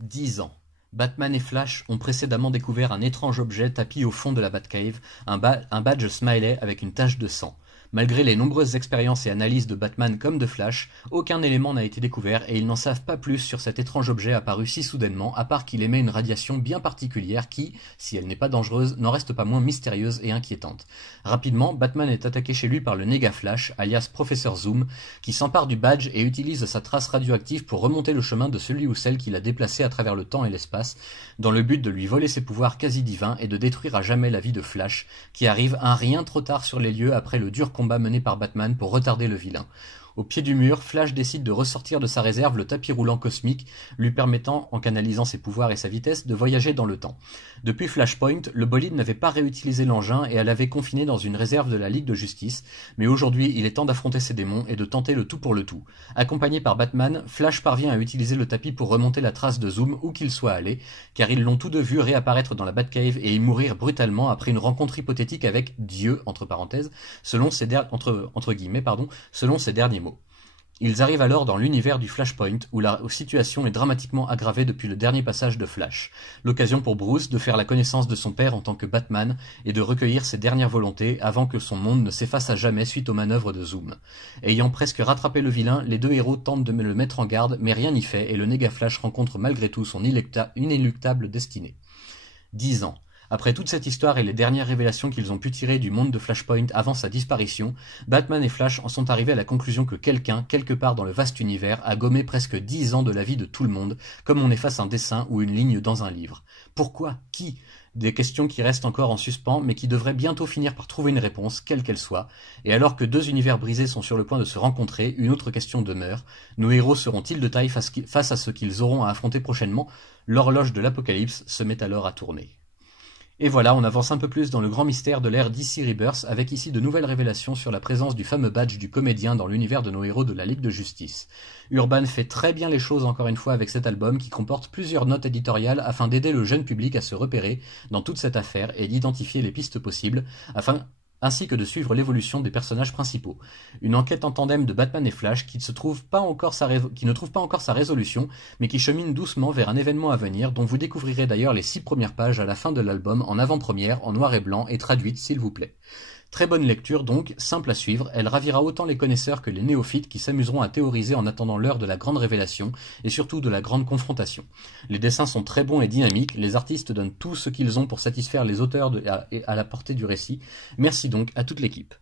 10 ans. Batman et Flash ont précédemment découvert un étrange objet tapi au fond de la Batcave, un badge smiley avec une tache de sang. Malgré les nombreuses expériences et analyses de Batman comme de Flash, aucun élément n'a été découvert et ils n'en savent pas plus sur cet étrange objet apparu si soudainement, à part qu'il émet une radiation bien particulière qui, si elle n'est pas dangereuse, n'en reste pas moins mystérieuse et inquiétante. Rapidement, Batman est attaqué chez lui par le Néga Flash, alias Professeur Zoom, qui s'empare du badge et utilise sa trace radioactive pour remonter le chemin de celui ou celle qui l'a déplacé à travers le temps et l'espace, dans le but de lui voler ses pouvoirs quasi divins et de détruire à jamais la vie de Flash, qui arrive un rien trop tard sur les lieux après le dur combat mené par Batman pour retarder le vilain. Au pied du mur, Flash décide de ressortir de sa réserve le tapis roulant cosmique, lui permettant, en canalisant ses pouvoirs et sa vitesse, de voyager dans le temps. Depuis Flashpoint, le bolide n'avait pas réutilisé l'engin et elle l'avait confiné dans une réserve de la Ligue de Justice, mais aujourd'hui il est temps d'affronter ses démons et de tenter le tout pour le tout. Accompagné par Batman, Flash parvient à utiliser le tapis pour remonter la trace de Zoom où qu'il soit allé, car ils l'ont tous deux vu réapparaître dans la Batcave et y mourir brutalement après une rencontre hypothétique avec Dieu, entre parenthèses, selon ses derniers mots. Ils arrivent alors dans l'univers du Flashpoint, où la situation est dramatiquement aggravée depuis le dernier passage de Flash. L'occasion pour Bruce de faire la connaissance de son père en tant que Batman et de recueillir ses dernières volontés avant que son monde ne s'efface à jamais suite aux manœuvres de Zoom. Ayant presque rattrapé le vilain, les deux héros tentent de le mettre en garde, mais rien n'y fait et le Néga Flash rencontre malgré tout son inéluctable destinée. 10 ans. Après toute cette histoire et les dernières révélations qu'ils ont pu tirer du monde de Flashpoint avant sa disparition, Batman et Flash en sont arrivés à la conclusion que quelqu'un, quelque part dans le vaste univers, a gommé presque 10 ans de la vie de tout le monde, comme on efface un dessin ou une ligne dans un livre. Pourquoi? Qui? Des questions qui restent encore en suspens, mais qui devraient bientôt finir par trouver une réponse, quelle qu'elle soit. Et alors que deux univers brisés sont sur le point de se rencontrer, une autre question demeure. Nos héros seront-ils de taille face à ce qu'ils auront à affronter prochainement? L'horloge de l'apocalypse se met alors à tourner. Et voilà, on avance un peu plus dans le grand mystère de l'ère DC Rebirth, avec ici de nouvelles révélations sur la présence du fameux badge du comédien dans l'univers de nos héros de la Ligue de Justice. Urban fait très bien les choses encore une fois avec cet album qui comporte plusieurs notes éditoriales afin d'aider le jeune public à se repérer dans toute cette affaire et d'identifier les pistes possibles, ainsi que de suivre l'évolution des personnages principaux. Une enquête en tandem de Batman et Flash qui ne trouve pas encore sa résolution, mais qui chemine doucement vers un événement à venir dont vous découvrirez d'ailleurs les 6 premières pages à la fin de l'album en avant-première, en noir et blanc et traduite s'il vous plaît. Très bonne lecture donc, simple à suivre, elle ravira autant les connaisseurs que les néophytes qui s'amuseront à théoriser en attendant l'heure de la grande révélation et surtout de la grande confrontation. Les dessins sont très bons et dynamiques, les artistes donnent tout ce qu'ils ont pour satisfaire les auteurs à la portée du récit. Merci donc à toute l'équipe.